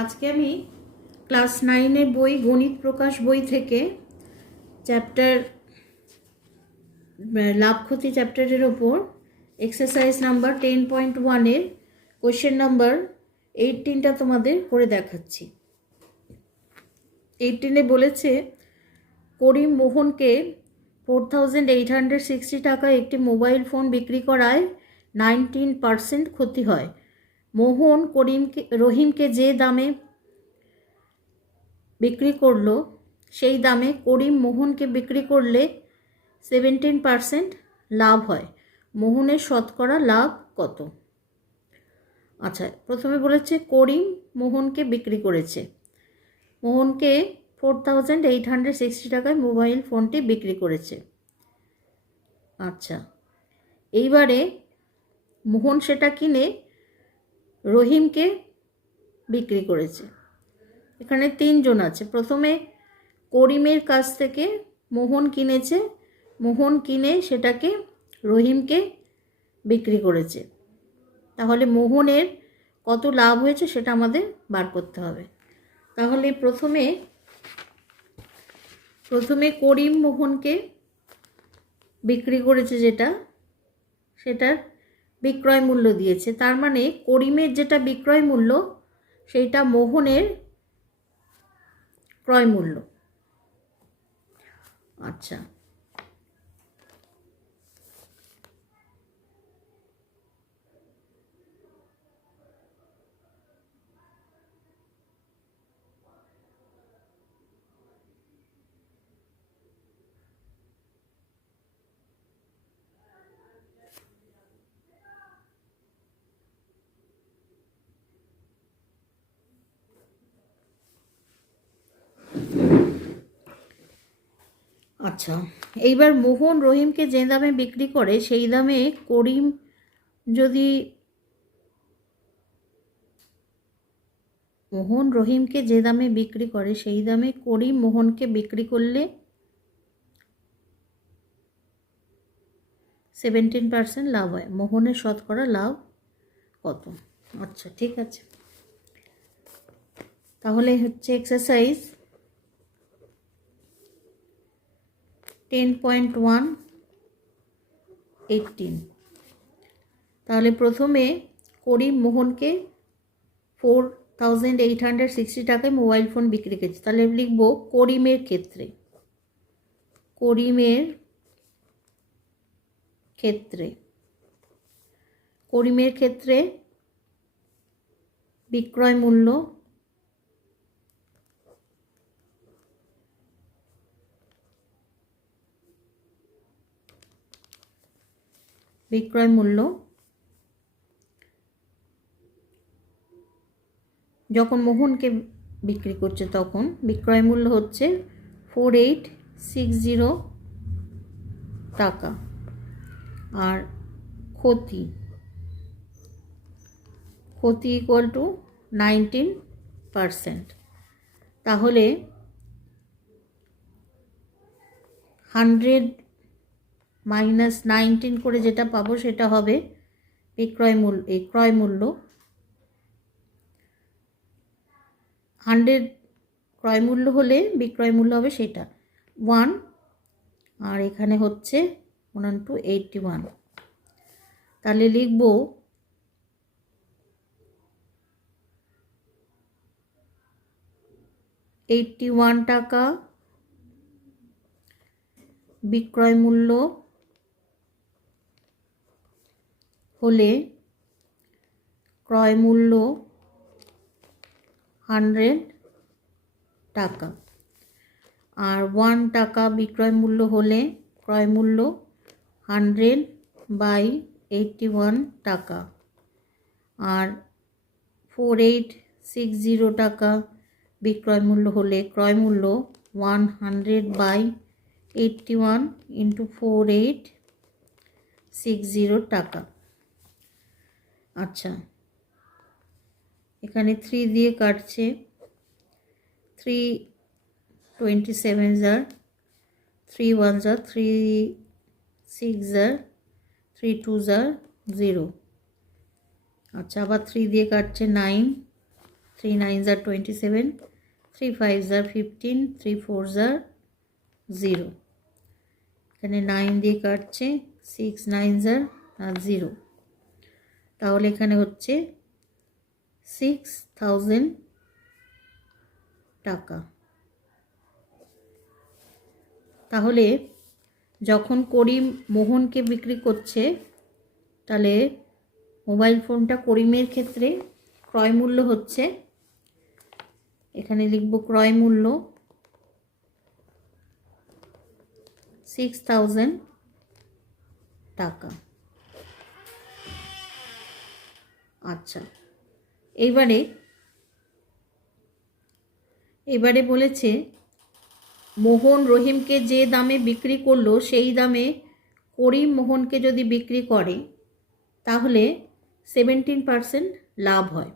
আজকে আমি ক্লাস 9-এর বই গণিত প্রকাশ বই থেকে চ্যাপ্টার লাভ ক্ষতি চ্যাপ্টারের ওপর এক্সারসাইজ নাম্বার 10.1-এর কোয়েশ্চেন নাম্বার 18টা তোমাদের করে দেখাচ্ছি। 18-এ বলেছে করিম মোহনকে 4,860 টাকায় একটি মোবাইল ফোন বিক্রি করায় 19% ক্ষতি হয়। মোহন রহিমকে যে দামে বিক্রি করলো সেই দামে করিম মোহনকে বিক্রি করলে 17% লাভ হয়। মোহনের শতকরা লাভ কত? আচ্ছা, প্রথমে বলেছে করিম মোহনকে বিক্রি করেছে, মোহনকে 4,860 টাকায় মোবাইল ফোনটি বিক্রি করেছে। আচ্ছা, এইবারে মোহন সেটা কিনে রহিমকে বিক্রি করেছে। এখানে তিনজন আছে। প্রথমে করিমের কাছ থেকে মোহন কিনেছে, মোহন কিনে সেটাকে রহিমকে বিক্রি করেছে। তাহলে মোহনের কত লাভ হয়েছে সেটা আমাদের বার করতে হবে। তাহলে প্রথমে করিম মোহনকে বিক্রি করেছে, সেটার বিক্রয় মূল্য দিয়েছে। তার মানে করিমের যেটা বিক্রয় মূল্য সেইটা মোহনের ক্রয় মূল্য। আচ্ছা, আচ্ছা, এইবার মোহন রহিমকে যে দামে বিক্রি করে সেই দামে করিম যদি মোহন রহিমকে যে দামে বিক্রি করে সেই দামে করিম মোহনকে বিক্রি করলে 17% লাভ হয়। মোহনের শতকরা লাভ কত? আচ্ছা, ঠিক আছে। তাহলে হচ্ছে এক্সারসাইজ 10.1 18। তাহলে প্রথমে করিম মোহনকে 4,860 টাকায় মোবাইল ফোন বিক্রি করেছে। তাহলে লিখব করিমের ক্ষেত্রে বিক্রয় মূল্য যখন মোহনকে বিক্রি করছে তখন বিক্রয় মূল্য হচ্ছে 4,860 টাকা। আর ক্ষতি ইকুয়াল টু 19%। তাহলে 100 মাইনাস 19 করে যেটা পাবো সেটা হবে ক্রয় মূল্য। 100 ক্রয় মূল্য হলে বিক্রয় মূল্য হবে সেটা 1, আর এখানে হচ্ছে 1,281। তাহলে লিখব 81 টাকা বিক্রয় মূল্য হলে ক্রয় মূল্য 100 টাকা, আর 1 টাকা বিক্রয় মূল্য হলে ক্রয় মূল্য 100/81 টাকা, আর 4,860 টাকা বিক্রয় মূল্য হলে ক্রয় মূল্য 100/81 ইন্টু 4,860 টাকা। আচ্ছা, এখানে 3 দিয়ে কাটছে, 3 27 jar, 3 1 jar, 3 6 jar, 3 2 jar 0। আচ্ছা, আবার 3 দিয়ে কাটছে 9, 3 9s are 27, 3 5s are 15, 3 4s are 0, এখানে 9 দিয়ে কাটছে, 6 9s are 0, তাহলে এখানে হচ্ছে 6000 টাকা। তাহলে যখন করিম মোহনকে বিক্রি করছে, তাহলে মোবাইল ফোনটা করিমের ক্ষেত্রে ক্রয় মূল্য হচ্ছে, এখানে লিখব ক্রয় মূল্য 6000 টাকা। আচ্ছা, এবারে বলেছে মোহন রহিমকে যে দামে বিক্রি করলো সেই দামে করিম মোহনকে যদি বিক্রি করে তাহলে 17% লাভ হয়।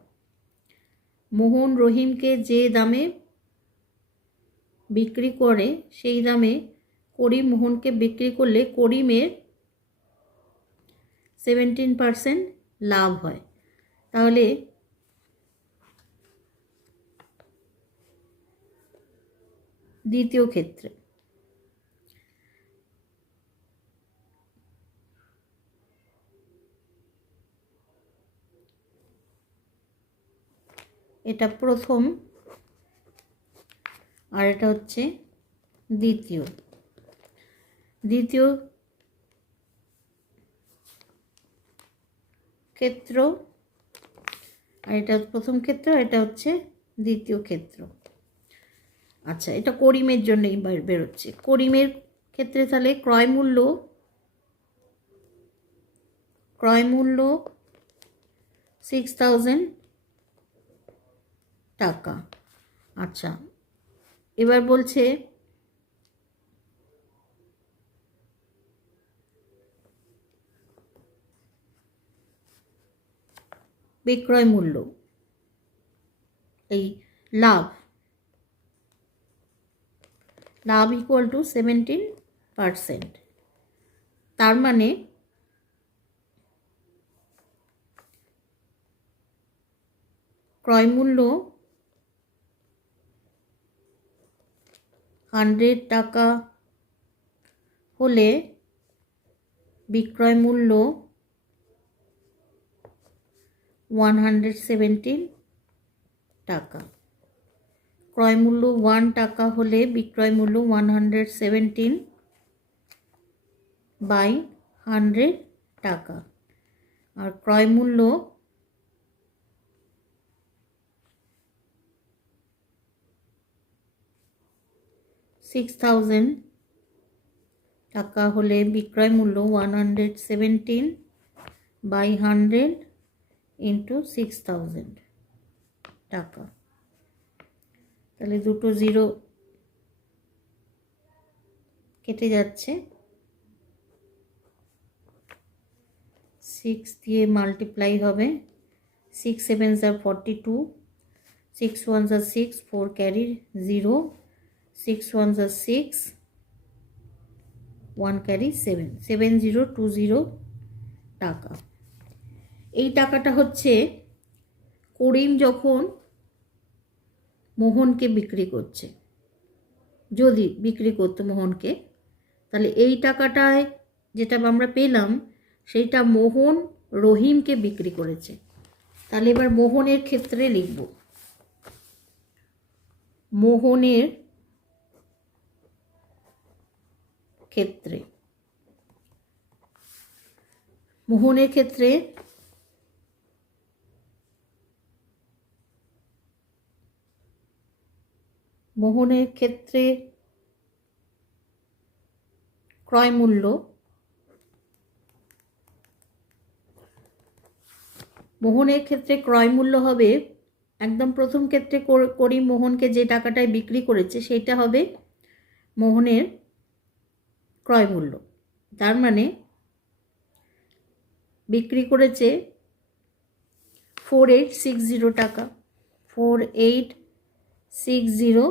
মোহন রহিমকে যে দামে বিক্রি করে সেই দামে করিম মোহনকে বিক্রি করলে করিমের 17% লাভ হয়। তাহলে দ্বিতীয় ক্ষেত্রে এটা প্রথম আর এটা হচ্ছে দ্বিতীয় ক্ষেত্র, আর এটা প্রথম ক্ষেত্র, এটা হচ্ছে দ্বিতীয় ক্ষেত্র। আচ্ছা, এটা করিমের জন্যই বেরোচ্ছে। করিমের ক্ষেত্রে তাহলে ক্রয় মূল্য 6000 টাকা। আচ্ছা, এবার বলছে বিক্রয় মূল্য, এই লাভ ইকুয়াল টু 17%। তার মানে ক্রয় মূল্য 100 টাকা হলে বিক্রয় মূল্য 117 টাকা। ক্রয় মূল্য 1 টাকা হলে বিক্রয় মূল্য 117 বাই 100 টাকা। আর ক্রয় মূল্য 6000 টাকা হলে বিক্রয় মূল্য 117 বাই 100 ইন্টু 6000 টাকা। তাহলে দুটো জিরো কেটে যাচ্ছে, 6 দিয়ে মাল্টিপ্লাই হবে, 6 7s are 42, 6 1s are 6, 4 carry 0, 6 1s are 6, 1 carry 7, 7020 টাকা। এই টাকাটা হচ্ছে করিম যখন মোহনকে বিক্রি করছে, যদি বিক্রি করতো মোহনকে, তাহলে এই টাকাটায় যেটা আমরা পেলাম সেইটা মোহন রহিমকে বিক্রি করেছে। তাহলে এবার মোহনের ক্ষেত্রে লিখব, মোহনের ক্ষেত্রে ক্রয় মূল্য হবে, একদম প্রথম ক্ষেত্রে করিম মোহনকে যে টাকাটায় বিক্রি করেছে সেটা হবে মোহনের ক্রয় মূল্য। তার মানে বিক্রি করেছে 4860 টাকা, 4860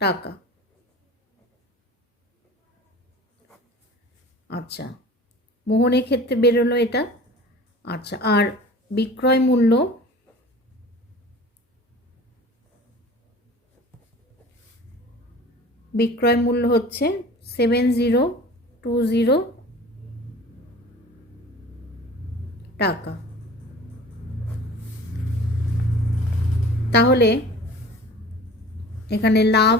টাকা। আচ্ছা, মোহনের ক্ষেত্রে বেরোলো এটা। আচ্ছা, আর বিক্রয় মূল্য বিক্রয় মূল্য হচ্ছে 7020 টাকা। তাহলে এখানে লাভ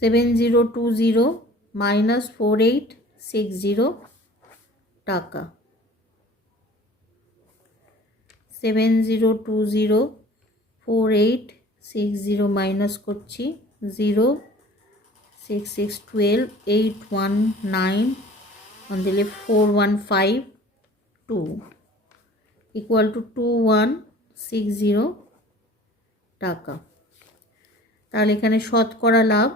7020 মাইনাস 4860 টাকা। 7020 4860 মাইনাস করছি 0 6 6 12 819 দিলে 4152 ইকুয়াল টু 2160 টাকা। তাহলে এখানে শতকরা লাভ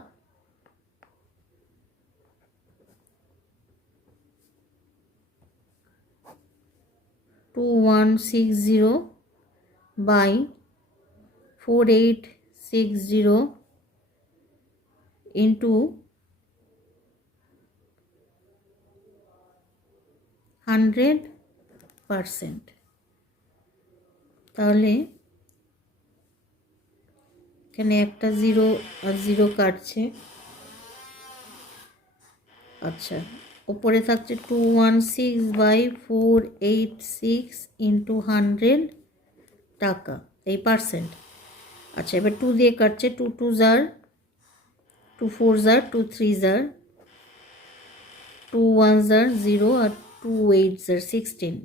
2160 by 4860 into 100%। তাহলে এখানে একটা 0 আর 0 কাটছে। আচ্ছা, উপরে থাকছে 216 বাই 486 ইন্টু 100 টাকা, এই পার্সেন্ট। আচ্ছা, এবার 2 দিয়ে কাটছে, 2 2 জার 2 4 জার 2 3 জার 2 1 জার 0 আর 2 8 জার 16।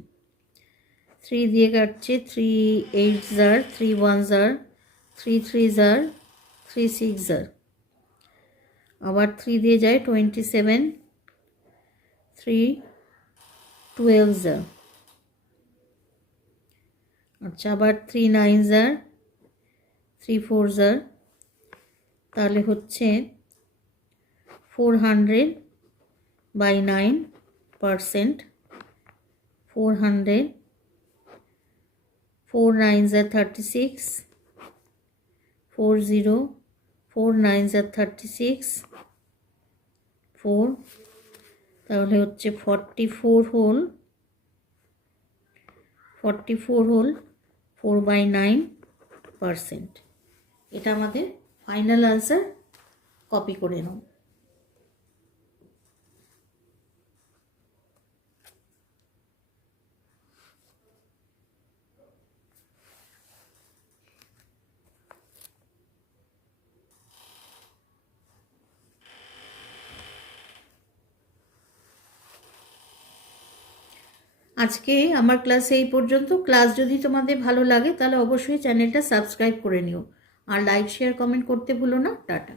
3 দিয়ে কাটছে, 3 8 জার 3 1 জার 3 3 জার 3 6 জার। আবার 3 দিয়ে যায় 27 3 12 জার। আচ্ছা, আবার 3 9 জার 3 4 জার। তাহলে হচ্ছে 400 বাই 9%। 400 4 9 jar 36 40 4 9 jar 36 4। তাহলে হচ্ছে 44 হোল 4/9%। এটা আমাদের ফাইনাল আনসার। কপি করে নাও। আজকে আমার ক্লাসে এই পর্যন্ত। ক্লাস যদি তোমাদের ভালো লাগে তাহলে অবশ্যই চ্যানেলটা সাবস্ক্রাইব করে নিও, আর লাইক শেয়ার কমেন্ট করতে ভুলো না। টাটা।